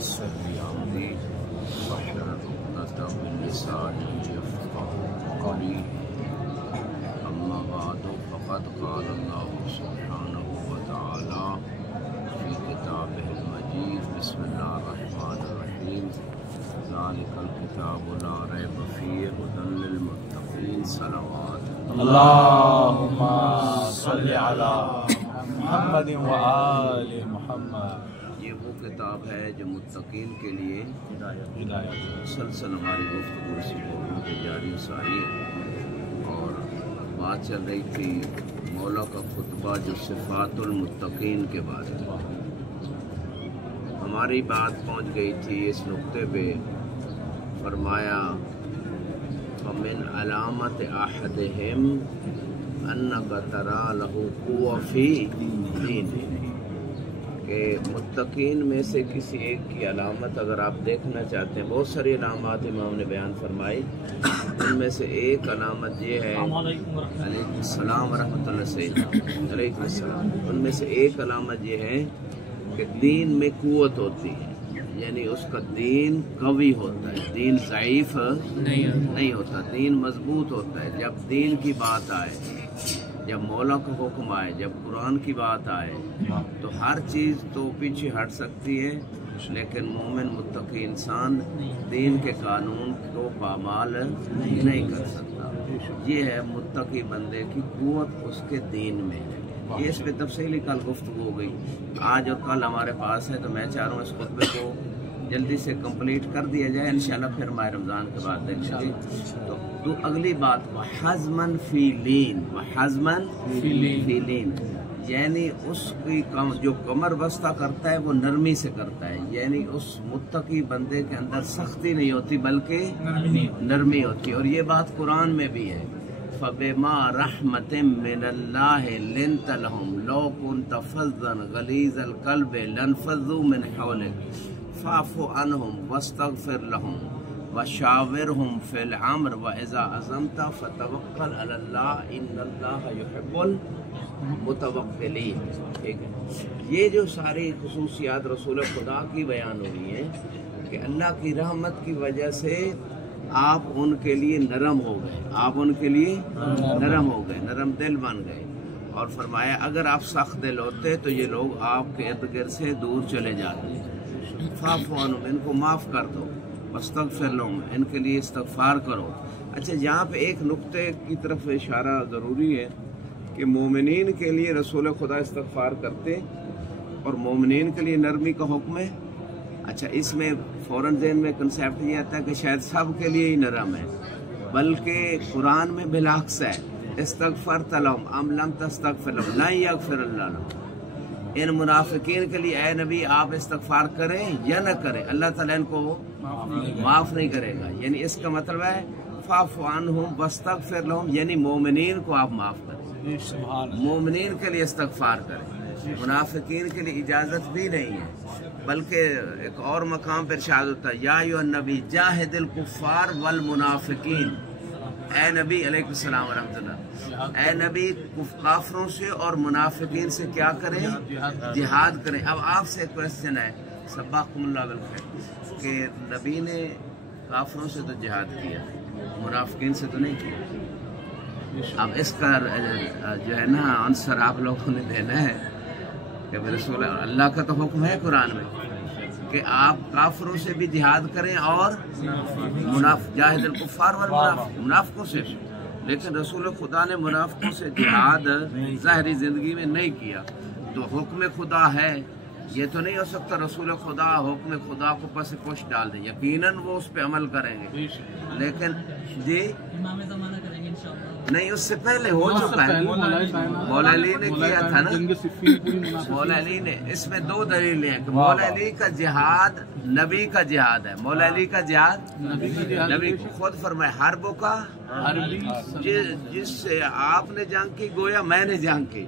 ويسر لي أمري واحلل عقدة من لساني يفقهوا قولي أما بعد فقد قال الله سبحانه وتعالى في كتابه المجيد بسم الله الرحمن الرحيم ذلك الكتاب لا ريب فيه هدى للمتقين صلوات اللهم صل على محمد وآل محمد۔ یہ وہ کتاب ہے جو متقین کے لیے ہدایت۔ مسلسل ہماری گفتگو اسی موضوع پہ جاری ساری ہے اور بات چل رہی تھی مولا کا خطبہ جو صفات المتقین کے بارے میں۔ ہماری بات پہنچ گئی تھی اس نقطے پہ، فرمایا فمن علامت احدہم انک ترا لہ قوۃ فی دینہ، کہ متقین میں سے کسی ایک کی علامت اگر آپ دیکھنا چاہتے ہیں، بہت ساری علامات امام نے بیان فرمائی، ان میں سے ایک علامت یہ ہے علیکم السلام ورحمۃ اللہ سے علیکم السلام، ان میں سے ایک علامت یہ ہے کہ دین میں قوت ہوتی ہے، یعنی اس کا دین قوی ہوتا ہے، دین ضعیف نہیں ہوتا، دین مضبوط ہوتا ہے۔ جب دین کی بات آئے، جب مولا کا حکم آئے، جب قرآن کی بات آئے تو ہر چیز تو پیچھے ہٹ سکتی ہے، لیکن مومن متقی انسان دین کے قانون کو پامال نہیں کر سکتا۔ یہ ہے متقی بندے کی قوت اس کے دین میں ہے۔ یہ اس پہ تفصیلی کل گفتگو ہو گئی، آج اور کل ہمارے پاس ہے، تو میں چاہ رہا ہوں اس خطبے کو جلدی سے کمپلیٹ کر دیا جائے، انشاءاللہ پھر ماہ رمضان کے بعد دیکھیں گے۔ تو اگلی بات وَحَزْمًا فِي لِينٍ، وَحَزْمًا فِي لِينٍ، یعنی اس کی جو کمر بستہ کرتا ہے وہ نرمی سے کرتا ہے، یعنی اس متقی بندے کے اندر سختی نہیں ہوتی بلکہ نرمی ہوتی ہے۔ اور یہ بات قرآن میں بھی ہے، فَبِمَا رَحْمَةٍ مِّنَ اللَّهِ لِنْتَ لَهُمْ لَوْ كُنْتَ فَظًّا غَلِيظَ الْقَلْبِ لَانفَضُّوا مِنْ حَوْلِكَ فَاعْفُ عَنْهُمْ وَاسْتَغْفِرْ لَهُمْ وَشَاوِرْهُم فِي الْأَمْرِ وَإِذَا عَزَمْتَ فَتَوَكَّلْ عَلَى اللَّهِ إِنَّ اللَّهَ يُحِبُّ الْمُتَوَكِّلِينَ۔ ٹھیک ہے، یہ جو ساری خصوصیات رسول خدا کی بیان ہوئی ہیں کہ اللہ کی رحمت کی وجہ سے آپ ان کے لیے نرم ہو گئے، آپ ان کے لیے نرم ہو گئے، نرم دل بن گئے، اور فرمایا اگر آپ سخت دل ہوتے تو یہ لوگ آپ کے ارد گرد سے دور چلے جاتے۔ فاعف عنہم، ان کو معاف کر دو، واستغفر لہم، ان کے لیے استغفار کرو۔ اچھا، یہاں پہ ایک نقطے کی طرف اشارہ ضروری ہے کہ مومنین کے لیے رسول خدا استغفار کرتے اور مومنین کے لیے نرمی کا حکم ہے۔ اچھا، اس میں فوراً ذہن میں کنسیپٹ یہ آتا ہے کہ شاید سب کے لیے ہی نرم ہے، بلکہ قرآن میں بالعکس ہے، استغفرت لہم ام لم تستغفر لہم لن یغفر اللہ لہم۔ ان منافقین کے لیے اے نبی آپ استغفار کریں یا نہ کریں، اللہ تعالیٰ ان کو معاف نہیں کرے گا، یعنی اس کا مطلب ہے فاعف عنہم واستغفر لہم، یعنی مومنین کو آپ معاف کریں، مومنین کے لیے استغفار کریں، منافقین کے لیے اجازت بھی نہیں ہے۔ بلکہ ایک اور مقام پر ارشاد ہوتا ہے یا ایھا النبی جاہد الکفار والمنافقین، اے نبی علیہ السلام ورحمۃ اللہ، اے نبی کافروں سے اور منافقین سے کیا کریں؟ جہاد کریں۔ اب آپ سے ایک کوشچن ہے، سبحکم اللہ بالخیر، کہ نبی نے کافروں سے تو جہاد کیا، منافقین سے تو نہیں کیا۔ اب اس کا جو ہے نا آنسر آپ لوگوں نے دینا ہے کہ رسول اللہ کا تو حکم ہے قرآن میں کہ آپ کافروں سے بھی جہاد کریں اور جاہد الکفار منافقوں سے، لیکن رسول خدا نے منافقوں سے جہاد ظاہری زندگی میں نہیں کیا، تو حکم خدا ہے، یہ تو نہیں ہو سکتا رسول خدا حکم خدا کو پس پوش ڈال دیں، یقیناً وہ اس پہ عمل کریں گے، لیکن جی نہیں، اس سے پہلے ہو چکا ہے، مولا علی نے کیا تھا نا، مولا علی نے، اس میں دو دلیلیں ہیں کہ مولا علی کا جہاد نبی کا جہاد ہے، مولا علی کا جہاد نبی خود فرمائے حربوں کا، جس سے آپ نے جنگ کی گویا میں نے جنگ کی،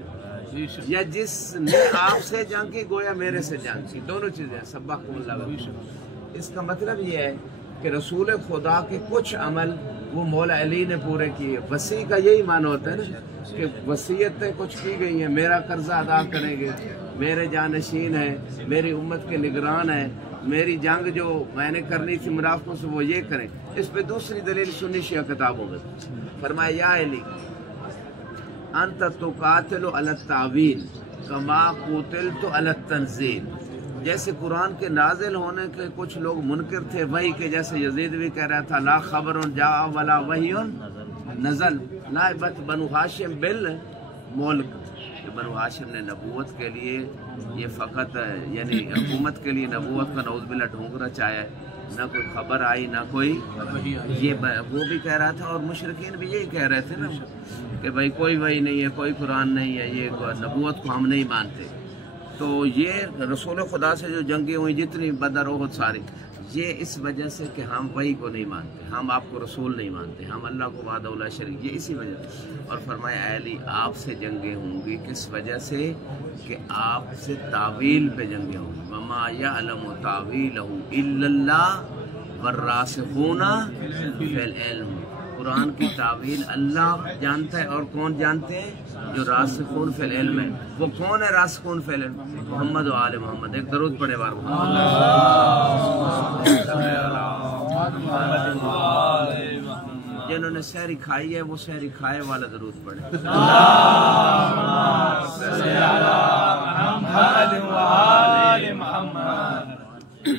یا جس نے آپ سے جنگ کی گویا میرے سے جنگ کی، دونوں چیزیں ہیں، سبحکم اللہ۔ اس کا مطلب یہ ہے کہ رسول خدا کے کچھ عمل وہ مولا علی نے پورے کیے۔ وصی کا یہی معنی ہوتا ہے نا کہ وصیتیں کچھ کی گئی ہیں، میرا قرضہ ادا کریں گے، میرے جانشین ہیں، میری امت کے نگران ہیں، میری جنگ جو میں نے کرنی تھی منافقوں سے وہ یہ کریں. اس پہ دوسری دلیل سنی شیعہ کتابوں میں فرمایا یا علی انت تقاتل علی التعویل کما قتلت علی التنزیل. جیسے قرآن کے نازل ہونے کے کچھ لوگ منکر تھے وحی کے، جیسے یزید بھی کہہ رہا تھا لا خبر جاء ولا وحی نزل نائبت بنو ہاشم بالملک. بنو ہاشم نے نبوت کے لیے یہ فقط یعنی حکومت کے لیے نبوت کا نعوذ باللہ ڈھونگ رچایا ہے، نہ کوئی خبر آئی نہ کوئی یہ وہ بھی کہہ رہا تھا اور مشرکین بھی یہی کہہ رہے تھے نا کہ بھائی کوئی وحی نہیں ہے، کوئی قرآن نہیں ہے، یہ نبوت کو ہم نہیں مانتے. تو یہ رسول خدا سے جو جنگیں ہوئی جتنی بدر احد ساری، یہ اس وجہ سے کہ ہم وحی کو نہیں مانتے، ہم آپ کو رسول نہیں مانتے، ہم اللہ کو وحدہ لا شریک، یہ اسی وجہ سے. اور فرمایا اے علی آپ سے جنگیں ہوں گی کس وجہ سے کہ آپ سے تعویل پہ جنگیں ہوں گی. وما یعلم تعویلہ الا اللہ والراسخون فی العلم. قرآن کی تعویل اللہ جانتا ہے اور کون جانتے ہیں؟ جو راسخون فی العلم ہے. وہ کون ہے راسخون فی العلم؟ محمد و آل محمد. ایک درود پڑھے بار جنہوں نے سحری کھائی ہے وہ سحری کھائے والا درود پڑھے.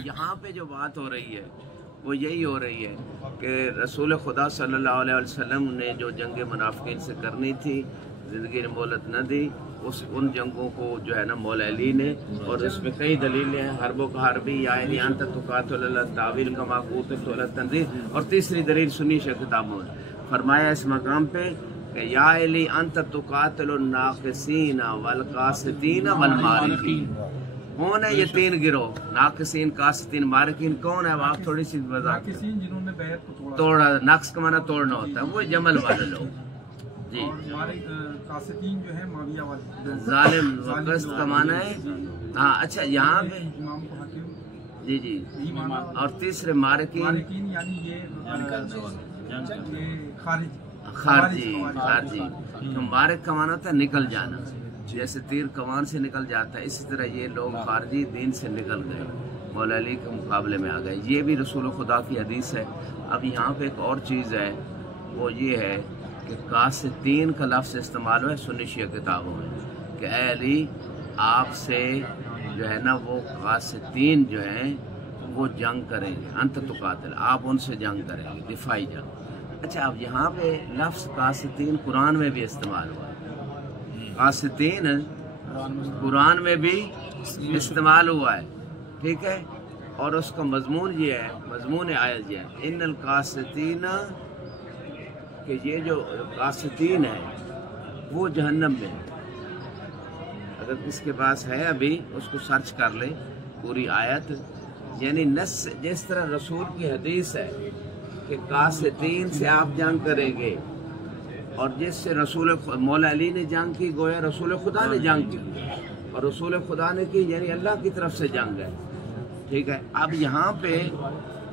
یہاں پہ جو بات ہو رہی ہے وہ یہی ہو رہی ہے کہ رسول خدا صلی اللہ علیہ وسلم نے جو جنگ منافقین سے کرنی تھی، زندگی نے مہلت نہ دی، ان جنگوں کو جو ہے نا مولا علی نے، اور اس میں کئی دلیلیں ہیں، حربوں کا حربی یا علی انت تقاتل علی التعویل کما قتلت علی التنزیل. اور تیسری دلیل سنی شیعہ کتابوں میں فرمایا اس مقام پہ کہ یا علی انت تقاتل الناقصین والقاسطین والمارقین. کون ہے یہ تین گروہ؟ ناقصین، قاسطین، مارقین. کون ہے؟ اب آپ تھوڑی سی وضاحت. جنہوں نے بیعت کو توڑا. نقص کا معنی توڑنا ہوتا ہے، وہ جمل والے لوگ. جی قاسطین جو ہے معاویہ والے ظالم وقست کا معنی ہے. ہاں اچھا یہاں پہ امام کو حاکم. جی جی. اور تیسرے مارقین یعنی یہ خارجی. تو مارق کا معنی ہوتا ہے نکل جانا، جیسے تیر کمان سے نکل جاتا ہے، اسی طرح یہ لوگ خارجی دین سے نکل گئے، مولا علی کے مقابلے میں آ گئے. یہ بھی رسول خدا کی حدیث ہے. اب یہاں پہ ایک اور چیز ہے، وہ یہ ہے کہ قاسطین کا لفظ استعمال ہے سنی شیعہ کتابوں میں کہ اے علی آپ سے جو ہے نا وہ قاسطین جو ہیں وہ جنگ کریں گے. انت تقاتل، آپ ان سے جنگ کریں گے، دفاعی جنگ. اچھا اب یہاں پہ لفظ قاسطین قرآن میں بھی استعمال ہوا ہے. قاسطین قرآن میں بھی استعمال ہوا ہے، ٹھیک ہے. اور اس کا مضمون یہ ہے، مضمون آیت یہ ہے ان القاسطین، کہ یہ جو قاسطین ہے وہ جہنم میں. اگر کس کے پاس ہے ابھی اس کو سرچ کر لے پوری آیت. یعنی نص جس طرح رسول کی حدیث ہے کہ قاسطین سے آپ جنگ کریں گے، اور جس سے رسول مولا علی نے جنگ کی گویا رسول خدا نے جنگ کی، اور رسول خدا نے کی یعنی اللہ کی طرف سے جنگ ہے، ٹھیک ہے. اب یہاں پہ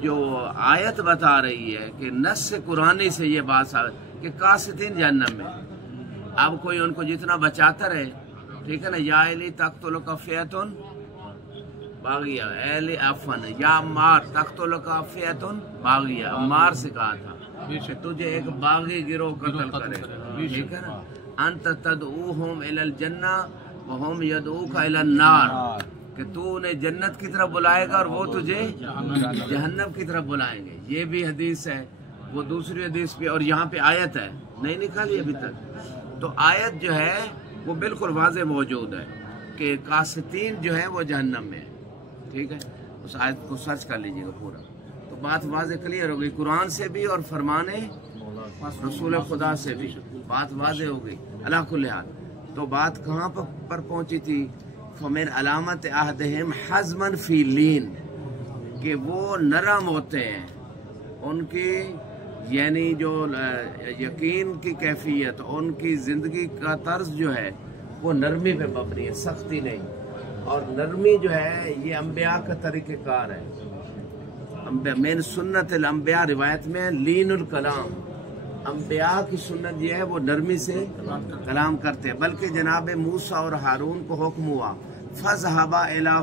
جو آیت بتا رہی ہے کہ نص قرآنی سے یہ بات ثابت کہ قاسطین جہنم میں. اب کوئی ان کو جتنا بچاتا رہے، ٹھیک ہے نا. یا علی تقتلک فئۃ باغیہ، اے علی عفن، یا عمار تقتلک فئۃ باغیہ. عمار سے کہا تھا کہ تجھے ایک باغی گروہ قتل کرے، ٹھیک ہے نا. انت تدعوہم الی الجنہ وہم یدعوک الی النار، کہ تو انہیں جنت کی طرف بلائے گا اور وہ تجھے جہنم کی طرف بلائیں گے. یہ بھی حدیث ہے، وہ دوسری حدیث بھی، اور یہاں پہ آیت ہے، نہیں نکالی ابھی تک. تو آیت جو ہے وہ بالکل واضح موجود ہے کہ قاسطین جو ہے وہ جہنم میں ہے، ٹھیک ہے. اس آیت کو سرچ کر لیجئے گا پورا، تو بات واضح کلیئر ہو گئی. قرآن سے بھی اور فرمانے رسول خدا سے بھی بات واضح ہو گئی. اللہ کل حال تو بات کہاں پر پہنچی تھی؟ فمن علامت عہدہم حزما فی لین، کہ وہ نرم ہوتے ہیں، ان کی یعنی جو یقین کی کیفیت، ان کی زندگی کا طرز جو ہے وہ نرمی پہ مبنی ہے، سختی نہیں. اور نرمی جو ہے یہ انبیاء کا طریقہ کار ہے. من سنت الانبیاء روایت میں لین الکلام، انبیاء کی سنت یہ ہے وہ نرمی سے کلام کرتے ہیں. بلکہ جناب موسیٰ اور ہارون کو حکم ہوا فَذْهَبَا إِلَىٰ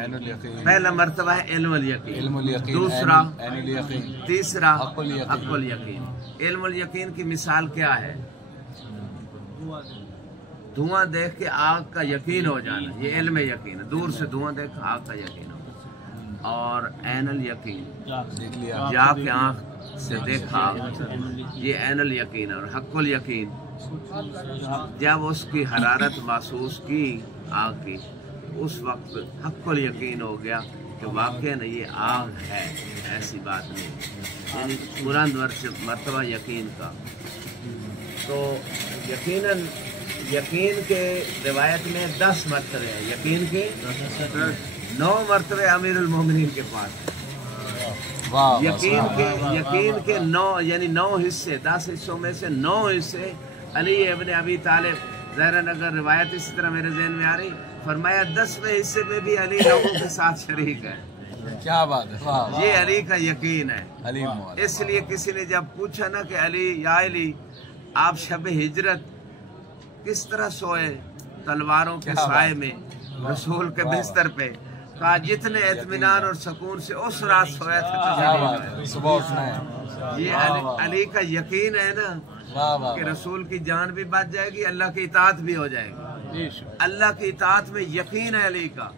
عین الیقین، پہلا مرتبہ ہے علم الیقین، علم الیقین، دوسرا عین الیقین، تیسرا حق الیقین۔ حق الیقین۔ علم الیقین کی مثال کیا ہے؟ دھواں دیکھ کے آگ کا یقین ہو جانا، یہ علم یقین ہے، دور سے دھواں دیکھ آگ کا یقین ہو۔ اور عین الیقین، دیکھ لیا، جا کے آنکھ سے دیکھا، یہ عین الیقین ہے۔ اور حق الیقین، جب اس کی حرارت محسوس کی آگ کی، اس وقت حق الیقین ہو گیا کہ واقعاً یہ آگ ہے، ایسی بات نہیں، یعنی بلند مرتبہ یقین کا۔ تو یقیناً یقین کے روایت میں 10 مرتبے ہیں، یقین کے 9 مرتبے امیر المومنین کے پاس ہیں۔ واہ، یقین کے 9 یعنی 9 حصے، 10 حصوں میں سے 9 حصے علی ابن ابی طالب، ظاہراً اگر روایت اسی طرح میرے ذہن میں آ رہی، فرمایا 10ویں حصے میں بھی علی لوگوں کے ساتھ شریک ہے۔ کیا بات ہے، واہ، یہ علی کا یقین ہے۔ علیم مولا۔ اس لیے کسی نے جب پوچھا نا کہ علی یا علی آپ شب ہجرت کس طرح سوئے تلواروں کے سائے میں رسول کے بستر پہ، کہا جتنے اطمینان اور سکون سے اس رات سویا کیا بات تھا۔ ہے، صبح اٹھنا ہے، یہ علی کا یقین ہے نا واہ واہ، کہ رسول کی جان بھی بچ جائے گی، اللہ کی اطاعت بھی ہو جائے گی۔ اللہ کی اطاعت میں یقین ہے علی کا،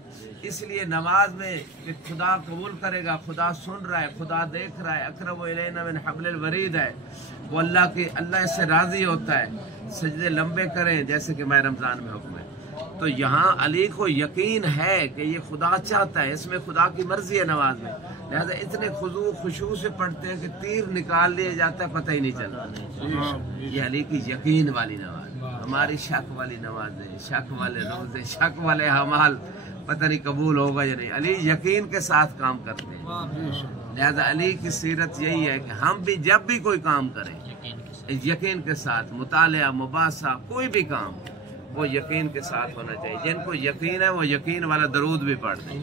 اس لیے نماز میں کہ خدا قبول کرے گا، خدا سن رہا ہے، خدا دیکھ رہا ہے، اقرب الینا من حبل الورید ہے، وہ اللہ اس سے راضی ہوتا ہے، سجدے لمبے کریں جیسے کہ ماہ رمضان میں حکم ہے۔ تو یہاں علی کو یقین ہے کہ یہ خدا چاہتا ہے، اس میں خدا کی مرضی ہے نماز میں، لہذا اتنے خشوع سے پڑھتے ہیں کہ تیر نکال لیا جاتا ہے، پتہ ہی نہیں چلتا۔ یہ علی کی یقین والی نماز، ہماری شک والی نمازیں، شک والے روزے، شک والے اعمال پتہ نہیں قبول ہوگا یا نہیں، علی یقین کے ساتھ کام کرتے ہیں۔ لہذا علی کی سیرت یہی ہے کہ ہم بھی جب بھی کوئی کام کریں یقین کے ساتھ، مطالعہ، مباحثہ، کوئی بھی کام وہ یقین کے ساتھ ہونا چاہیے۔ جن کو یقین ہے وہ یقین والا درود بھی پڑھ دیں۔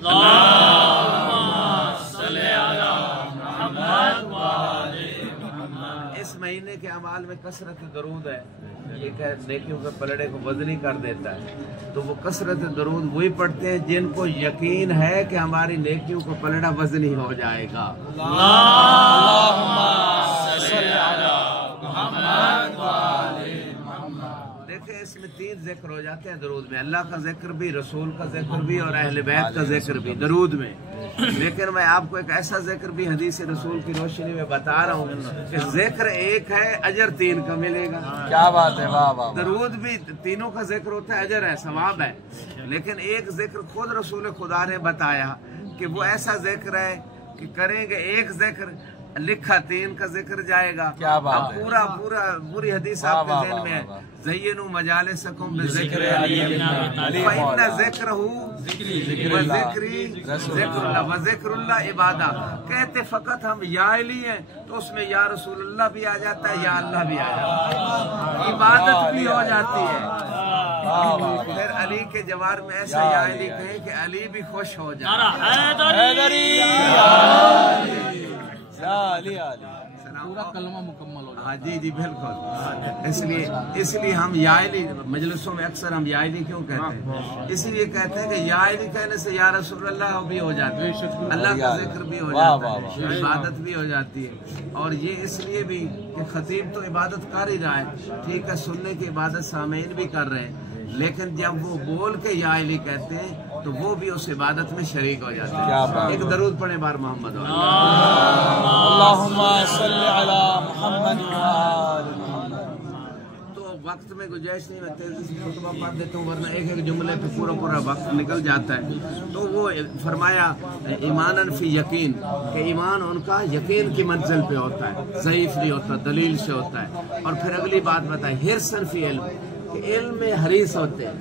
اس مہینے کے اعمال میں کثرت درود ہے، یہ کہ نیکیوں کے پلڑے کو وزنی کر دیتا ہے، تو وہ کثرت درود وہی پڑھتے ہیں جن کو یقین ہے کہ ہماری نیکیوں کو پلڑا وزنی ہو جائے گا۔ دیکھیں اس میں 3 ذکر ہو جاتے ہیں درود میں، اللہ کا ذکر بھی، رسول کا ذکر بھی، اور اہل بیت کا ذکر بھی درود میں۔ لیکن میں آپ کو ایک ایسا ذکر بھی حدیث رسول کی روشنی میں بتا رہا ہوں کہ ذکر ایک ہے، اجر 3 کا ملے گا۔ کیا بات ہے، واہ واہ، درود بھی تینوں کا ذکر ہوتا ہے، اجر ہے، ثواب ہے، لیکن ایک ذکر خود رسول خدا نے بتایا کہ وہ ایسا ذکر ہے کہ کریں گے ایک ذکر لکھا 3 کا ذکر جائے گا۔ کیا بات ہے، پوری حدیث آپ کے ذہن میں ہے، زینوا مجالسکم بذکر علی علی فإن ذکرہ وذکری ذکر اللہ وذکر اللہ عبادہ۔ کہتے فقط ہم یا علی ہیں تو اس میں یا رسول اللہ بھی آ جاتا ہے، یا اللہ بھی آ جاتا ہے، عبادت بھی ہو جاتی ہے۔ پھر علی کے جوار میں ایسا یا علی کہیں کہ علی بھی خوش ہو جائے۔ پورا کلمہ مکمل ہو ہاں جی جی بالکل۔ اس لیے ہم یا علی مجلسوں میں اکثر ہم یا علی کیوں کہتے ہیں؟ اسی لیے کہتے ہیں کہ یا علی کہنے سے یا رسول اللہ بھی ہو جاتا ہے، اللہ کا ذکر بھی ہو جاتا ہے، عبادت بھی ہو جاتی ہے۔ اور یہ اس لیے بھی کہ خطیب تو عبادت کر ہی رہا ہے، ٹھیک ہے، سننے کی عبادت سامعین بھی کر رہے ہیں، لیکن جب وہ بول کے یا علی کہتے ہیں تو وہ بھی اس عبادت میں شریک ہو جاتے ہیں۔ ایک درود پڑھیں بار محمد اللہم صلی علی محمد وآل محمد۔ تو وقت میں گنجائش نہیں، میں تیزی سے خطبہ پڑھ دیتا ہوں ورنہ ایک ایک جملے پہ پورا وقت نکل جاتا ہے۔ تو وہ فرمایا ایماناً فی یقین، کہ ایمان ان کا یقین کی منزل پہ ہوتا ہے، ضعیف نہیں ہوتا، دلیل سے ہوتا ہے۔ اور پھر اگلی بات بتائی حرصاً فی علم، کہ علم میں حریص ہوتے ہیں،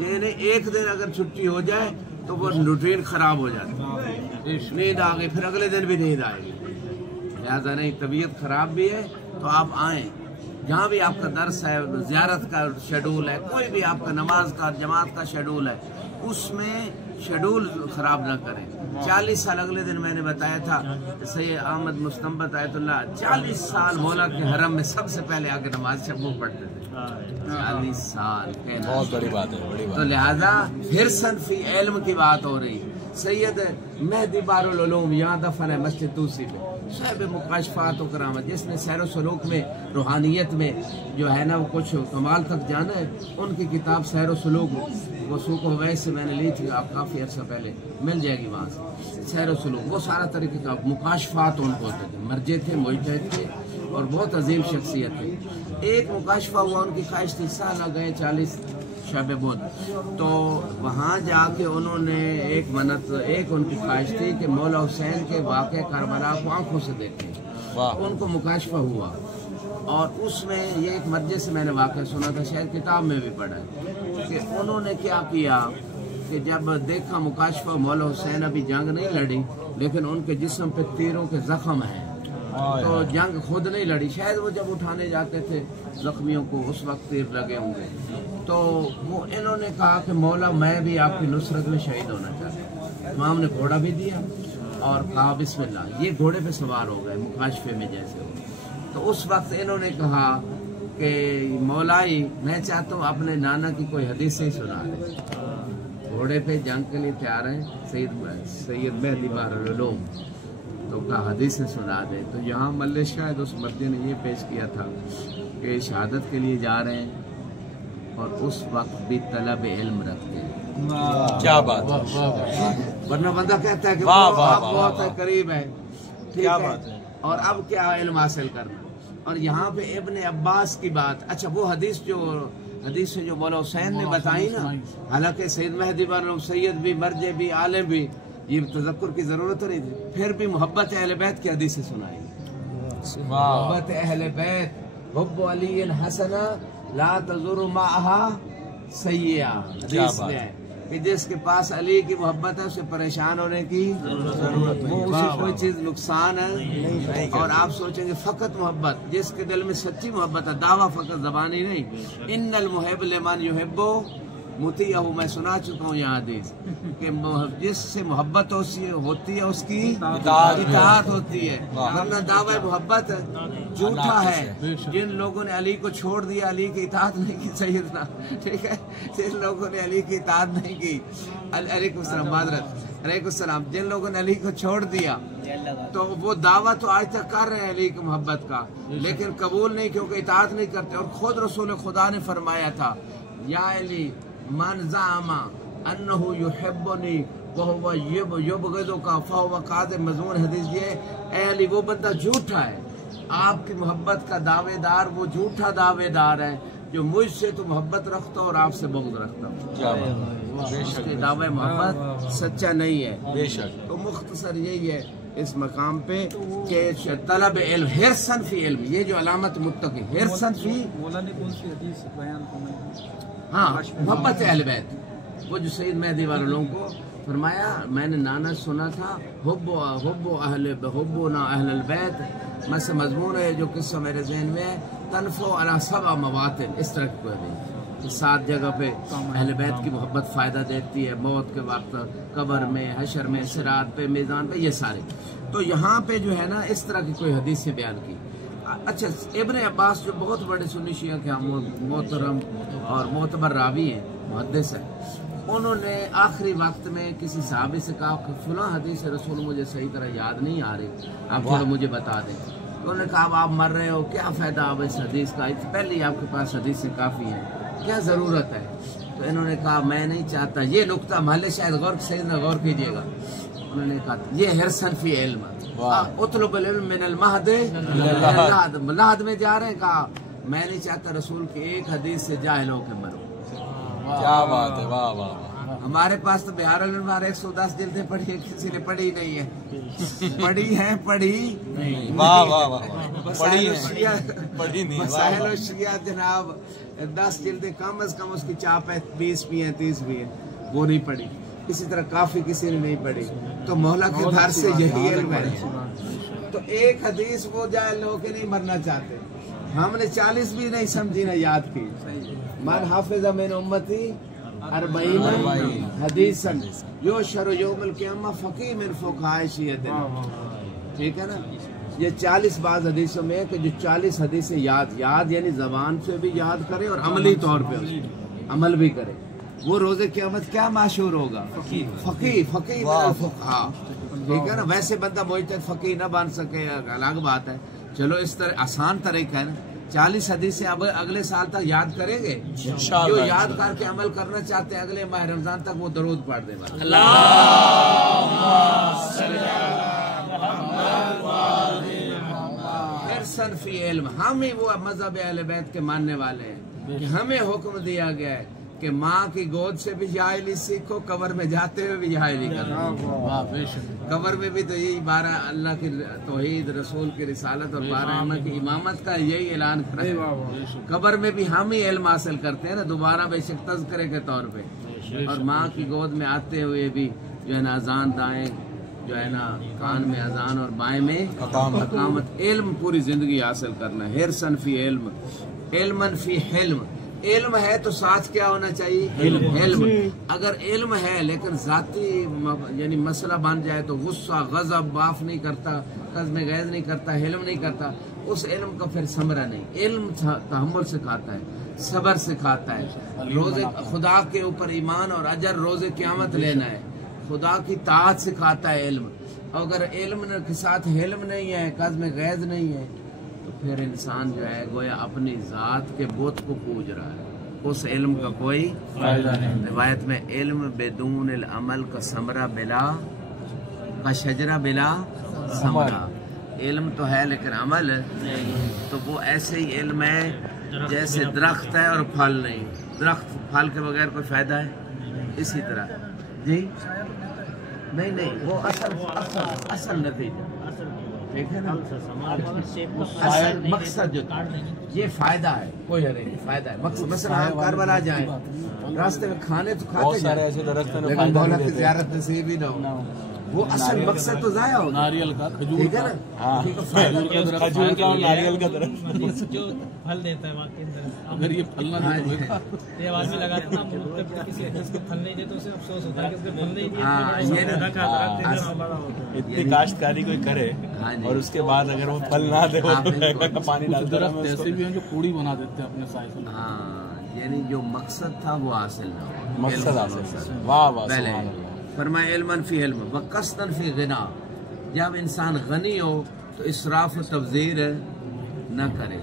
یعنی ایک دن اگر چھٹی ہو جائے تو وہ روٹین خراب ہو جاتی ہے، نیند آ گئی پھر اگلے دن بھی نیند آئے گی، لہٰذا نہیں، طبیعت خراب بھی ہے تو آپ آئیں، جہاں بھی آپ کا درس ہے، زیارت کا شیڈول ہے، کوئی بھی آپ کا نماز کا جماعت کا شیڈول ہے، اس میں شیڈول خراب نہ کریں۔ 40 سال اگلے دن میں نے بتایا تھا، سید احمد مستنبت آیت اللہ 40 سال مولا کے حرم میں سب سے پہلے آ کے نماز شب پڑھتے تھے، 40 سال، بہت بڑی بات ہے، بڑی بات۔ تو لہذا حرصاً فی علم کی بات ہو رہی، سید مہدی بارالعلوم یہاں دفن ہے مسجد توسی پہ، صاحب مکاشفات و کرامت، جس نے سیر و سلوک میں روحانیت میں جو ہے نا وہ کچھ کمال تک جانا ہے، ان کی کتاب سیر و سلوک وہ سوق ویس سے میں نے لی تھی، آپ کافی عرصہ پہلے مل جائے گی وہاں سے، سیر و سلوک وہ سارا طریقے کا مکاشفات ان کو ہوتے تھے، مرجع تھے، مجتہد تھے اور بہت عظیم شخصیت تھی۔ ایک مکاشفہ ہوا، ان کی خواہش تھی سالہ گئے 40 شب بود، تو وہاں جا کے انہوں نے ایک منت، ایک ان کی خواہش تھی کہ مولا حسین کے واقع کربلا کو آنکھوں سے دیکھیں، ان کو مکاشفہ ہوا، اور اس میں یہ ایک مرجع سے میں نے واقعہ سنا تھا، شاید کتاب میں بھی پڑھا ہے کہ انہوں نے کیا کیا کہ جب دیکھا مکاشفہ مولا حسین ابھی جنگ نہیں لڑی لیکن ان کے جسم پہ تیروں کے زخم ہیں، تو جنگ خود نہیں لڑی، شاید وہ جب اٹھانے جاتے تھے زخمیوں کو اس وقت تیر لگے ہوں گے، تو وہ انہوں نے کہا کہ مولا میں بھی آپ کی نصرت میں شہید ہونا چاہتا ہوں۔ امام نے گھوڑا بھی دیا اور کہا بسم اللہ، یہ گھوڑے پہ سوار ہو گئے مکاشفے میں جیسے ہو، تو اس وقت انہوں نے کہا کہ مولائی میں چاہتا ہوں اپنے نانا کی کوئی حدیث ہی سنا دے، گھوڑے پہ جنگ کے لیے تیار ہیں سید مہدی بارالعلوم، تو کہا حدیث سے سنا دے، تو یہاں ملے شاید اس مرجع نے یہ پیش کیا تھا کہ شہادت کے لیے جا رہے ہیں اور اس وقت بھی طلب علم رکھتے ہیں، کیا بات ہے، ورنہ بندہ کہتا ہے کہ آپ بہت قریب ہے، ٹھیک ہے، اور اب کیا علم حاصل کرنا، اور یہاں پہ ابن عباس کی بات، اچھا وہ حدیث جو مولا حسین نے بتائی نا، حالانکہ سید مہدی بارالعلوم سید بھی، مرجع بھی، عالم بھی، یہ تذکر کی ضرورت نہیں تھی، پھر بھی محبت اہل بیت کی حدیث سے سنائی، محبت اہل بیت، حب علی حسنہ لا تزر معها سیئہ، حدیث میں ہے کہ جس کے پاس علی کی محبت ہے اسے پریشان ہونے کی ضرورت نہیں، وہ اسے کوئی چیز نقصان ہے، اور آپ سوچیں گے فقط محبت، جس کے دل میں سچی محبت ہے، دعویٰ فقط زبانی نہیں، ان المحب لمن یحب مطیع، میں سنا چکا ہوں یہ حدیث کہ جس سے محبت ہوتی ہے اس کی اطاعت ہوتی ہے، ورنہ دعوی محبت جھوٹا ہے۔ جن لوگوں نے علی کو چھوڑ دیا، علی کی اطاعت نہیں کی سیدنا، ٹھیک ہے، جن لوگوں نے علی کی اطاعت نہیں کی، علیکم السلام، معذرت، علیکم السلام، جن لوگوں نے علی کو چھوڑ دیا تو وہ دعویٰ تو آج تک کر رہے ہیں علی کی محبت کا، لیکن قبول نہیں کیونکہ اطاعت نہیں کرتے، اور خود رسول خدا نے فرمایا تھا یا علی من زعم انہ یحبنی وہو یبغضک فہو کاذب، مضمون حدیث یہ، اے علی وہ بندہ جھوٹا ہے، آپ کی محبت کا دعوے دار وہ جھوٹا دعوے دار ہے جو مجھ سے تو محبت رکھتا اور آپ سے بغض رکھتا ہوں، اس کے دعوے محبت سچا نہیں ہے، بے شک۔ تو مختصر یہی ہے اس مقام پہ کہ طلب علم، حرصاً فی علم، یہ جو علامت متقی، حرصاً فی، مولا نے کون سی حدیث بیان فرمائی؟ ہاں محبت اہل بیت، وہ جو سید مہدی والوں کو فرمایا، میں نے نانا سنا تھا حبنا اہل البیت، میں سے مضمون ہے جو قصہ میرے ذہن میں ہے، تنفع علی 7 مواطن، اس طرح کی کوئی 7 جگہ پہ اہل بیت کی محبت فائدہ دیتی ہے، موت کے وقت، قبر میں، حشر میں، صراط پہ، میزان پہ، یہ سارے، تو یہاں پہ جو ہے نا اس طرح کی کوئی حدیث سے بیان کی۔ اچھا ابن عباس جو بہت بڑے سنی شیعہ کے محترم اور معتبر راوی ہیں، محدث ہیں، انہوں نے آخری وقت میں کسی صحابی سے کہا کہ فلاں حدیث رسول مجھے صحیح طرح یاد نہیں آ رہی، آپ تھوڑا مجھے بتا دیں، انہوں نے کہا اب آپ مر رہے ہو، کیا فائدہ اب اس حدیث کا، پہلے ہی آپ کے پاس حدیث سے کافی ہے، کیا ضرورت ہے؟ تو انہوں نے کہا میں نہیں چاہتا، یہ نقطہ محل شاید غور کیجیے گا، انہوں نے کہا یہ حرصاً فی علم، اطلب العلم من المہد لحد میں جا رہے ہیں، کہا میں نہیں چاہتا رسول کی ایک حدیث سے جاہل ہو کے مرو، کیا بات ہے، واہ واہ۔ ہمارے پاس تو بہار الانوار 110 جلدیں پڑھی ہیں، کسی نے پڑھی نہیں ہے، پڑھی ہیں پڑھی نہیں، واہ واہ واہ، پڑھی مسائل الشریعہ جناب 10 جلدیں کم از کم اس کی چاپ ہے، 20 بھی ہیں، 30 بھی ہیں، وہ نہیں پڑھی، اسی طرح کافی کسی نے نہیں پڑھی، تو مولا کے گھر سے یہی علم ہے، تو ایک حدیث وہ جاہل ہو کے نہیں مرنا چاہتے، ہم نے 40 بھی نہیں سمجھی نہ یاد کی، من حافظ من امتی 40 حدیثاً یوشر یوم القیامہ فقیہ من فقہاء شیعتنا، ٹھیک ہے نا، یہ 40 بعض حدیثوں میں ہے کہ جو 40 حدیثیں یاد یعنی زبان سے بھی یاد کرے اور عملی طور پہ عمل بھی کرے، وہ روز قیامت کیا معشور ہوگا؟ فقیہ من الفقہاء، ٹھیک ہے نا. ویسے بندہ مجتہد فقیہ نہ بن سکے الگ بات ہے. چلو اس طرح آسان طریقہ ہے نا. 40 حدیثیں اب اگلے سال تک یاد کریں گے. جو یاد کر کے عمل کرنا چاہتے ہیں اگلے ماہ رمضان تک وہ درود پڑھ دیں. حرصاً فی علم، ہم ہی وہ مذہب اہل بیت کے ماننے والے ہیں کہ ہمیں حکم دیا گیا ہے کہ ماں کی گود سے بھی جاہلی سیکھو، قبر میں جاتے ہوئے بھی جاہلی کرو. قبر میں بھی تو یہی 12 اللہ کی توحید، رسول کی رسالت اور 12 احمد کی امامت کا یہی اعلان کرا ہے. قبر میں بھی ہم ہی علم حاصل کرتے ہیں نا دوبارہ بے شک تذکرے کے طور پہ. اور ماں کی گود میں آتے ہوئے بھی جو ہے نا اذان دائیں جو ہے نا کان میں اذان اور بائیں میں اقامت. علم پوری زندگی حاصل کرنا ہے. حرصاً فی علم، علماً فی حلم. علم ہے تو ساتھ کیا ہونا چاہیے؟ علم. اگر علم ہے لیکن ذاتی یعنی مسئلہ بن جائے تو غصہ، غضب، باف نہیں کرتا، قزم غیظ نہیں کرتا، حلم نہیں کرتا، اس علم کا پھر ثمرہ نہیں. علم تحمل سکھاتا ہے، صبر سکھاتا ہے، روز خدا کے اوپر ایمان اور اجر روز قیامت لینا ہے، خدا کی طاعت سکھاتا ہے علم. اگر علم کے ساتھ حلم نہیں ہے، قزم غیظ نہیں ہے، تو پھر انسان جو ہے گویا اپنی ذات کے بت کو پوج رہا ہے. اس علم کا کوئی فائدہ نہیں. روایت میں علم بدون العمل کا ثمرہ بلا کا شجرہ بلا ثمرہ. علم تو ہے لیکن عمل تو وہ ایسے ہی علم ہے جیسے درخت ہے اور پھل نہیں. درخت پھل کے بغیر کوئی فائدہ ہے؟ اسی طرح جی نہیں وہ اصل نتیجہ ٹھیک ہے نا. اصل مقصد جو یہ فائدہ ہے، کوئی نہیں فائدہ ہے. مقصد مثلا آپ کربلا جائیں راستے میں کھانے تو کھاتے جائیں لیکن مولا کی زیارت نصیب ہی نہ ہو، وہ اصل مقصد تو ضائع ہوگا. ناریل کا ٹھیک ہے نا، کھجور کا اور ناریل کا درخت جو پھل دیتا ہے واقعی اگر یہ پھل نہ دے یہ آواز میں لگاتا نا کسی جس کو پھل نہیں دے تو اسے افسوس ہوتا ہے کہ اس کو پھل نہیں اتنی کاشتکاری کوئی کرے اور اس کے بعد اگر وہ پھل نہ دے پانی ڈالتے رہے. ایسے بھی ہیں جو پوڑی بنا دیتے ہیں اپنے سائیکل. یعنی جو مقصد تھا وہ حاصل نہ ہو. مقصد حاصل. واہ واہ. فرمایا علماً فی علم وقصداً فی غنا. جب انسان غنی ہو تو اسراف و تبذیر نہ کرے.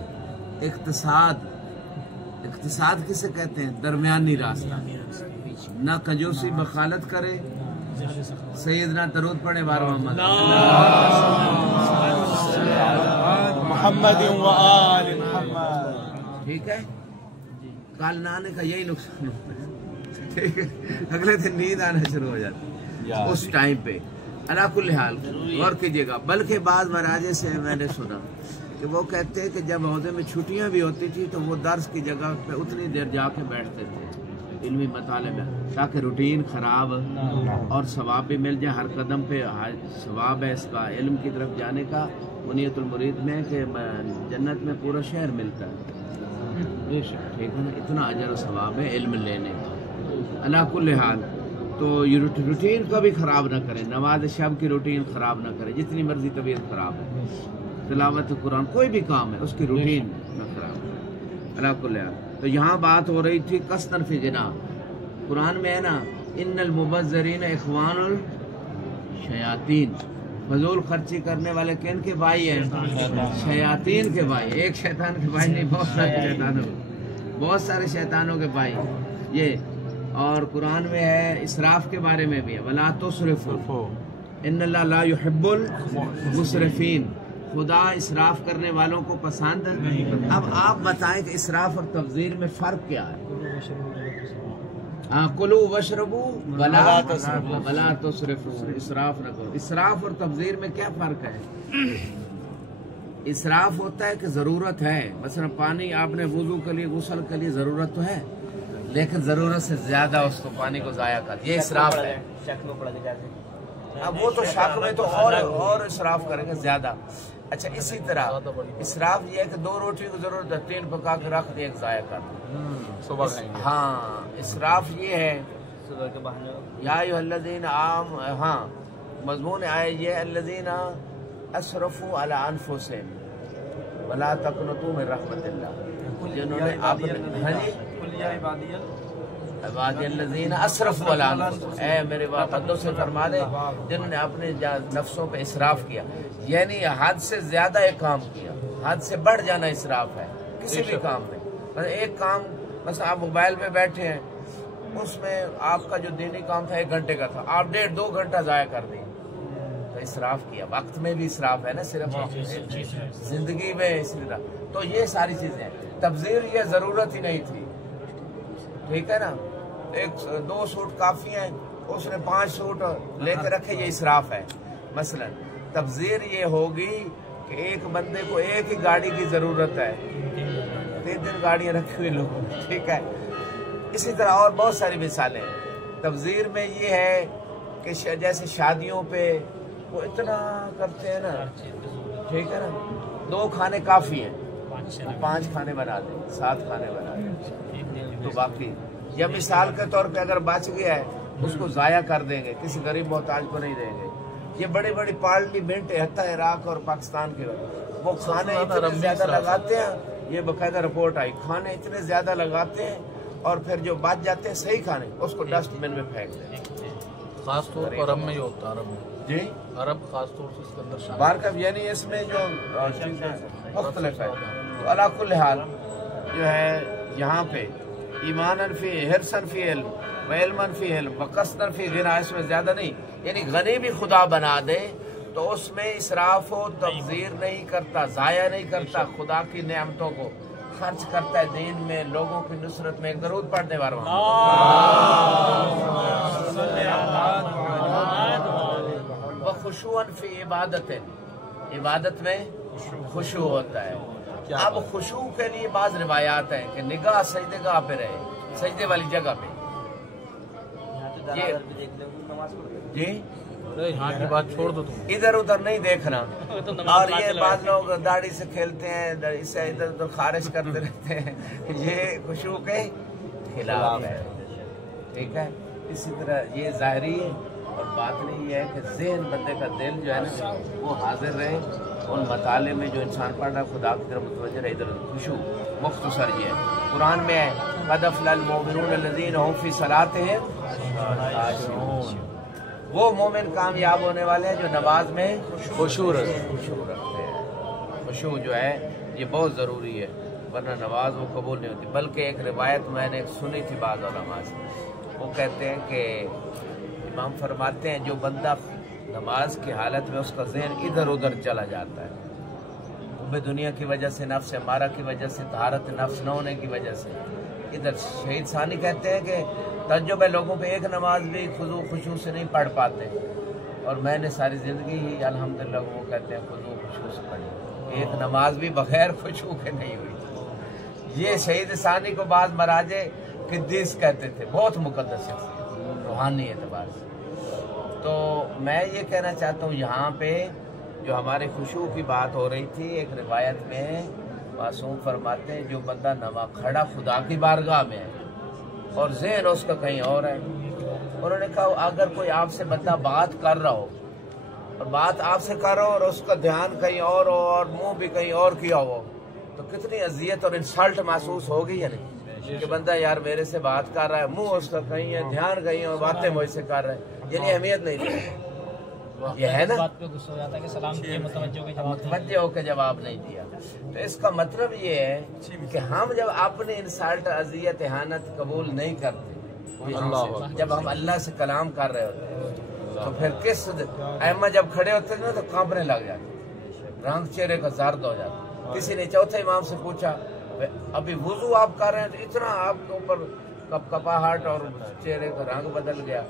اقتصاد کسے کہتے ہیں؟ درمیانی راستہ. نہ کنجوسی بخالت کرے. سیدنا درود پڑھے بار محمد و آل محمد. ٹھیک ہے. کال نہ آنے کا یہی نقصان ہوتا ہے. ٹھیک ہے، اگلے دن نیند آنا شروع ہو جاتی اس ٹائم پہ. علا کل حال غور کیجیے گا. بلکہ بعض مراجع سے میں نے سنا کہ وہ کہتے ہیں کہ جب عہدے میں چھٹیاں بھی ہوتی تھی تو وہ درس کی جگہ پہ اتنی دیر جا کے بیٹھتے تھے علمی مطالعے میں تاکہ روٹین خراب اور ثواب بھی مل جائے. ہر قدم پہ ثواب ہے اس کا. علم کی طرف جانے کا منیت المرید میں کہ جنت میں پورا شہر ملتا ہے. ٹھیک ہے نا، اتنا اجر و ثواب ہے علم لینے کا. علا کل حال تو یہ روٹین کا بھی خراب نہ کریں. نماز شب کی روٹین خراب نہ کریں جتنی مرضی طبیعت خراب ہے. تلاوت قرآن کوئی بھی کام ہے اس کی روٹین نہ خراب ہے. علا کل حال تو یہاں بات ہو رہی تھی قصداً فی غنا. قرآن میں ہے نا ان المبذرین اخوان الشیاطین. فضول خرچی کرنے والے کن کے بھائی ہیں؟ شیاطین کے بھائی. ایک شیطان کے بھائی نہیں، بہت سارے شیطانوں کے بھائی یہ. اور قرآن میں ہے اسراف کے بارے میں بھی ہے وَلَا تُسْرِفُوا ان اللہ لا يحب المسرفین. خدا اسراف کرنے والوں کو پسند. اب آپ بتائیں کہ اسراف اور تبذیر میں فرق کیا ہے؟ کلوا واشربوا ولا تسرفوا. اسراف نہ کرو. اسراف اور تبذیر میں کیا فرق ہے؟ اسراف ہوتا ہے کہ ضرورت ہے، مثلا پانی آپ نے وضو کے لیے غسل کے لیے ضرورت تو ہے لیکن ضرورت سے زیادہ اس کو پانی کو ضائع کر، یہ اسراف ہے. اب وہ تو شک میں تو اور اسراف کریں گے زیادہ. اچھا اسی طرح اسراف یہ ہے کہ 2 روٹی کی ضرورت ہے 3 پکا کے رکھ دی 1 ضائع کر. ہاں اسراف یہ ہے یا ایھا الذین مضمون آئے یہ الذین اسرفوا علی انفسہم ولا تقنطوا من رحمت اللہ. جنہوں نے عبادی الذین اسرفوا علی انفسہم، اے میرے بندوں سے فرما دے جنہوں نے اپنے نفسوں پہ اسراف کیا، یعنی حد سے زیادہ ایک کام کیا، حد سے بڑھ جانا اسراف ہے کسی بھی کام میں۔ مثلا ایک کام، مثلا آپ موبائل پہ بیٹھے ہیں، اس میں آپ کا جو دینی کام تھا 1 گھنٹے کا تھا، آپ 1.5-2 گھنٹہ ضائع کر دیں تو اسراف کیا۔ وقت میں بھی اسراف ہے نا، صرف زندگی میں اسراف۔ تو یہ ساری چیزیں ہیں۔ تبذیر یہ ضرورت ہی نہیں تھی، ٹھیک ہے نا، 1-2 سوٹ کافی ہیں، اس نے 5 سوٹ لے کے رکھے، یہ اسراف ہے۔ مثلا تبذیر یہ ہوگی کہ ایک بندے کو ایک ہی گاڑی کی ضرورت ہے، 3 گاڑیاں رکھی ہوئی لوگوں نے، ٹھیک ہے۔ اسی طرح اور بہت ساری مثالیں۔ تبذیر میں یہ ہے کہ جیسے شادیوں پہ وہ اتنا کرتے ہیں نا، ٹھیک ہے نا، 2 کھانے کافی ہیں، 5 کھانے بنا دیں، 7 کھانے بنا دیں تو باقی، یا مثال کے طور پہ اگر بچ گیا ہے اس کو ضائع کر دیں گے، کسی غریب محتاج کو نہیں دیں گے۔ یہ بڑی بڑی پارلیمنٹ حتی عراق اور پاکستان کے وہ کھانے اتنے زیادہ لگاتے ہیں، یہ باقاعدہ رپورٹ آئی، کھانے اتنے زیادہ لگاتے ہیں اور پھر جو بچ جاتے ہیں صحیح کھانے اس کو ڈسٹ بن میں پھینک دیں۔ خاص طور پر عرب میں یہ ہوتا ہے، عرب میں جی عرب خاص طور سے اس کے اندر شامل بارکب، یعنی اس میں جو چیزیں مختلف ہے۔ تو علی کل حال جو ہے یہاں پہ ایماناً فی حرصاً فی علم و علماً فی علم و قصداً فی غنا، اس میں زیادہ نہیں، یعنی غنی بھی خدا بنا دے تو اس میں اسراف و تبذیر نہیں کرتا، ضائع نہیں کرتا، خدا کی نعمتوں کو خرچ کرتا ہے دین میں، لوگوں کی نصرت میں۔ ایک درود پڑھنے والوں وخشوعاً فی عبادت، عبادت میں خشوع ہوتا ہے۔ اب خشوع کے لیے بعض روایات ہیں کہ نگاہ سجدے گاہ پہ رہے، سجدے والی جگہ پہ۔ جی یہاں کی بات چھوڑ دو تم، ادھر ادھر نہیں دیکھنا، اور یہ بعض لوگ داڑھی سے کھیلتے ہیں، اسے ادھر ادھر خارج کرتے رہتے ہیں، یہ خشوع کے خلاف ہے، ٹھیک ہے۔ اسی طرح یہ ظاہری اور باطنی یہ ہے کہ ذہن بندے کا دل جو ہے نا وہ حاضر رہے ان مطالعے میں جو انسان پڑھ رہا ہے، خدا کی طرف متوجہ رہے، ادھر ادھر خشوع۔ مختصر یہ ہے، قرآن میں ہے قد افلح المؤمنون الذین هم فی صلاتهم خاشعون، وہ مومن کامیاب ہونے والے ہیں جو نماز میں خشوع رکھتے ہیں۔ خشوع جو ہے یہ بہت ضروری ہے، ورنہ نماز وہ قبول نہیں ہوتی۔ بلکہ ایک روایت میں نے سنی تھی بعض علماء سے، وہ کہتے ہیں کہ امام فرماتے ہیں جو بندہ نماز کی حالت میں اس کا ذہن ادھر ادھر چلا جاتا ہے، حب دنیا کی وجہ سے، نفس امارہ کی وجہ سے، طہارت نفس نہ ہونے کی وجہ سے ادھر، شہید ثانی کہتے ہیں کہ تعجب ہے لوگوں پہ ایک نماز بھی خضوع خشوع سے نہیں پڑھ پاتے، اور میں نے ساری زندگی ہی الحمدللہ وہ کہتے ہیں خضوع خشوع سے پڑھی، ایک نماز بھی بغیر خشوع کے نہیں ہوئی۔ یہ شہید ثانی کو بعض مراجع قدیس کہتے تھے، بہت مقدس شخصیت روحانی اعتبار سے۔ تو میں یہ کہنا چاہتا ہوں یہاں پہ جو ہمارے خشوع کی بات ہو رہی تھی، ایک روایت میں معصوم فرماتے ہیں جو بندہ کھڑا خدا کی بارگاہ میں ہے اور ذہن اس کا کہیں اور ہے، انہوں نے کہا اگر کوئی آپ سے بندہ بات کر رہا ہو اور بات آپ سے کر رہا ہو اور اس کا دھیان کہیں اور ہو اور منہ بھی کہیں اور کیا ہو تو کتنی اذیت اور انسلٹ محسوس ہوگی یا نہیں، کہ بندہ یار میرے سے بات کر رہا ہے، منہ اس کا کہیں ہے، دھیان کہیں اور باتیں مجھ سے کر رہے ہیں، یعنی اہمیت نہیں دی، یہ ہے نا، بات پہ غصہ ہو جاتا ہے کہ سلام کیے متوجہ ہو کے جواب نہیں دیا۔ تو اس کا مطلب یہ ہے کہ ہم جب اپنے انسلٹ، اذیت، اہانت قبول نہیں کرتے، جب ہم اللہ سے کلام کر رہے ہوتے ہیں تو پھر کس ائمہ جب کھڑے ہوتے ہیں تو کانپنے لگ جاتے، رنگ چہرے کا زرد ہو جاتا۔ کسی نے چوتھے امام سے پوچھا ابھی وضو آپ کر رہے ہیں تو اتنا آپ کے اوپر کپاہٹ اور چہرے کا رنگ بدل گیا،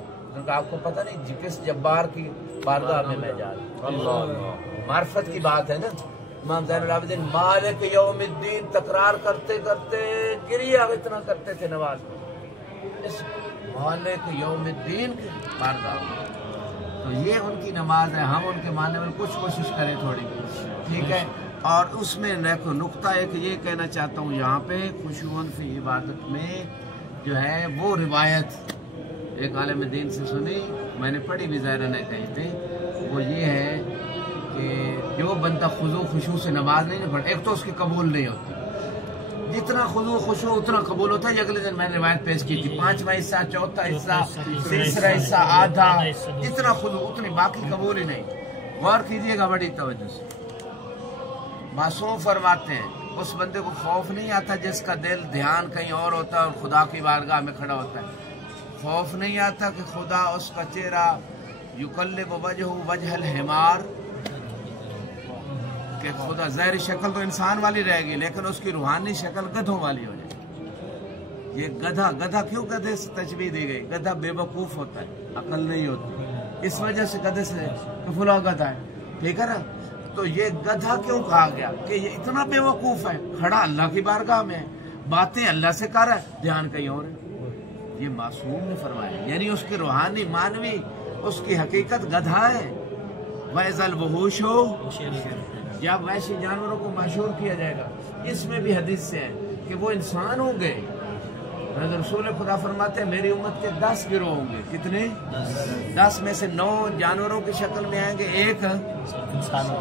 آپ کو پتہ نہیں کس جبار کی بارگاہ میں جا رہا ہوں۔ معرفت کی بات ہے نا، امام زین العابدین مالک یوم الدین تکرار کرتے کرتے گریا اتنا کرتے تھے نماز میں، اس مالک یوم الدین کی بارگاہ میں۔ تو یہ ان کی نماز ہے، ہم ان کے ماننے میں کچھ کوشش کریں تھوڑی، ٹھیک ہے۔ اور اس میں دیکھو نقطہ ایک یہ کہنا چاہتا ہوں یہاں پہ خشوع فی عبادت میں جو ہے وہ روایت ایک عالم دین سے سنی، میں نے پڑھی بھی ظاہر نہیں کہیں پہ، وہ یہ ہے کہ جو بندہ خضوع خشوع سے نماز نہیں پڑھتا، ایک تو اس کی قبول نہیں ہوتی، جتنا خضوع خشوع اتنا قبول ہوتا ہے. یہ اگلے دن میں نے روایت پیش کی تھی. 5واں حصہ، 4تھا حصہ، تیسرا حصہ، آدھا، جتنا خضوع اتنی، باقی قبول ہی نہیں. غور کیجئے گا بڑی توجہ سے. معصوم فرماتے ہیں اس بندے کو خوف نہیں آتا جس کا دل دھیان کہیں اور ہوتا ہے اور خدا کی بارگاہ میں کھڑا ہوتا ہے. خوف نہیں آتا کہ خدا اس کا چہرہ یقلب وجہہ وجہ الحمار، کہ خدا ظاہری شکل تو انسان والی رہے گی لیکن اس کی روحانی شکل گدھوں والی ہو جائے. یہ گدھا کیوں گدھے سے تشبیہ دی گئی؟ گدھا بے وقوف ہوتا ہے، عقل نہیں ہوتی، اس وجہ سے گدھے سے کہ فلاں گدھا ہے. ٹھیک ہے نا؟ تو یہ گدھا کیوں کہا گیا؟ کہ یہ اتنا بے وقوف ہے، کھڑا اللہ کی بارگاہ میں ہے، باتیں اللہ سے کر رہا ہے، دھیان کہیں اور ہے. یہ معصوم نے فرمایا، یعنی اس کی روحانی مانوی اس کی حقیقت گدھا ہے. وَإِذَا الْوُحُوشُ، جب وحشی جانوروں کو مشہور کیا جائے گا. اس میں بھی حدیث سے ہے کہ وہ انسان ہوں گے. رسول خدا فرماتے ہیں میری امت کے 10 گروہ ہوں گے. کتنے؟ 10 میں سے 9 جانوروں کی شکل میں آئیں گے، ایک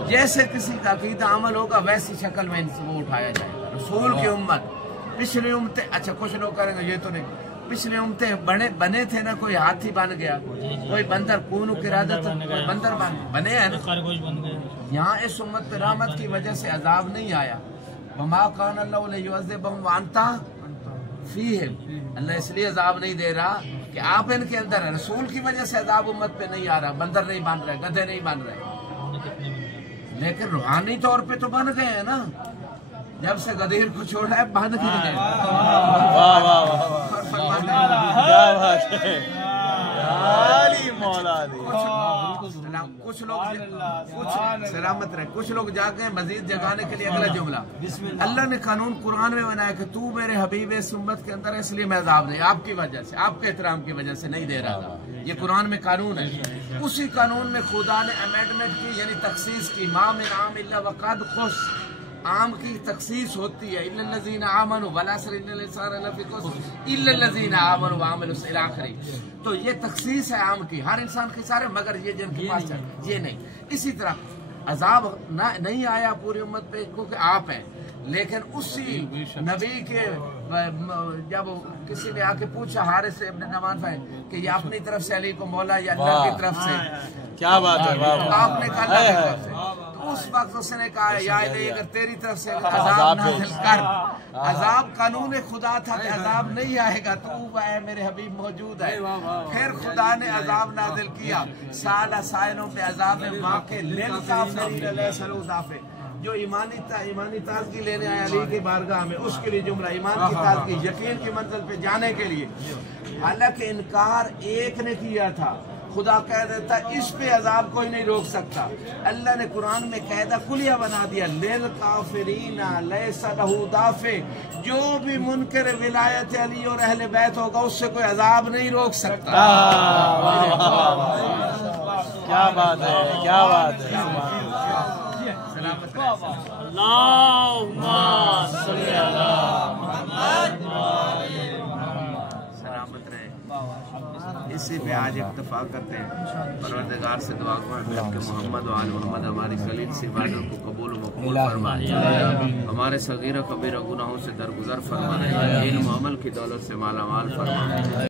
جیسے کسی کا عقیدہ عمل ہوگا ویسی شکل میں وہ اٹھایا جائے گا. رسول کی امت، پچھلی امتیں، اچھا کچھ لوگ کریں گے یہ تو نہیں، پچھلے امتیں بنے تھے نا، کوئی ہاتھی بن گیا، کوئی بندر، کون قرادت کوئی بندر بنے ہیں نا. یہاں اس امت پہ رحمت کی وجہ سے عذاب نہیں آیا. وما کان اللہ لیعذبہم وانت فیہم، اللہ اس لیے عذاب نہیں دے رہا کہ آپ ان کے اندر ہیں. رسول کی وجہ سے عذاب امت پہ نہیں آ رہا. بندر نہیں بن رہے، گدھے نہیں بن رہے، لیکن روحانی طور پہ تو بن گئے ہیں نا. جب سے غدیر کو چھوڑا ہے بن گئے ہیں. کچھ لوگ سلامت رہے، کچھ لوگ جا گئے مزید جگانے کے لیے. اگلا جملہ، اللہ نے قانون قرآن میں بنایا کہ تو میرے حبیب اس امت کے اندر ہے، اس لیے میں عذاب نہیں، آپ کی وجہ سے، آپ کے احترام کی وجہ سے نہیں دے رہا تھا. یہ قرآن میں قانون ہے. اسی قانون میں خدا نے امینڈمنٹ کی، یعنی تخصیص کی. ما من عام الا وقد خص، عام کی تخصیص ہوتی ہے. الا الذین آمنوا والعصر ان الانسان لفی خسر الا الذین آمنوا وعملوا الصالحات. تو یہ تخصیص ہے عام کی، ہر انسان کے سارے، مگر یہ جن کے پاس ہے یہ نہیں. اسی طرح عذاب نہیں آیا پوری امت پہ کیونکہ آپ ہیں. لیکن اسی نبی کے جب کسی نے آ کے پوچھا حارث ابن نعمان کہ یہ اپنی طرف سے علی کو مولا یا اللہ کی طرف سے، کیا بات ہے، آپ نے کہا اللہ کی طرف سے، تو اس وقت اس نے کہا یا الہی اگر تیری طرف سے عذاب نازل کر. عذاب قانون خدا تھا کہ عذاب نہیں آئے گا، تو اے میرے حبیب موجود ہے. پھر خدا نے عذاب نازل کیا. سالہ سائلوں پہ عذاب واقع للکافرین لیس له دافع. جو ایمانی تازگی لینے آیا علی کی بارگاہ میں، اس کے لیے جملہ ایمان کی تازگی، یقین کی منزل پہ جانے کے لیے. حالانکہ انکار ایک نے کیا تھا، خدا کہہ دیتا اس پہ عذاب کوئی نہیں روک سکتا. اللہ نے قرآن میں قاعدہ کلیہ بنا دیا، للکافرین لیس لہ دافع. جو بھی منکر ولایت علی اور اہل بیت ہوگا اس سے کوئی عذاب نہیں روک سکتا. کیا بات ہے، کیا بات ہے. اللہم صلی علی محمد. سلامت رہے. اسی پہ آج اتفاق کرتے ہیں. پروردگار سے دعا کرتے ہیں کہ محمد و آل محمد ہماری خلیل سے عبادت کو قبول و مقبول فرمائے، ہمارے صغیر و کبیر گناہوں سے درگزر فرمائے، علم و عمل کی دولت سے مالا مال فرمائے.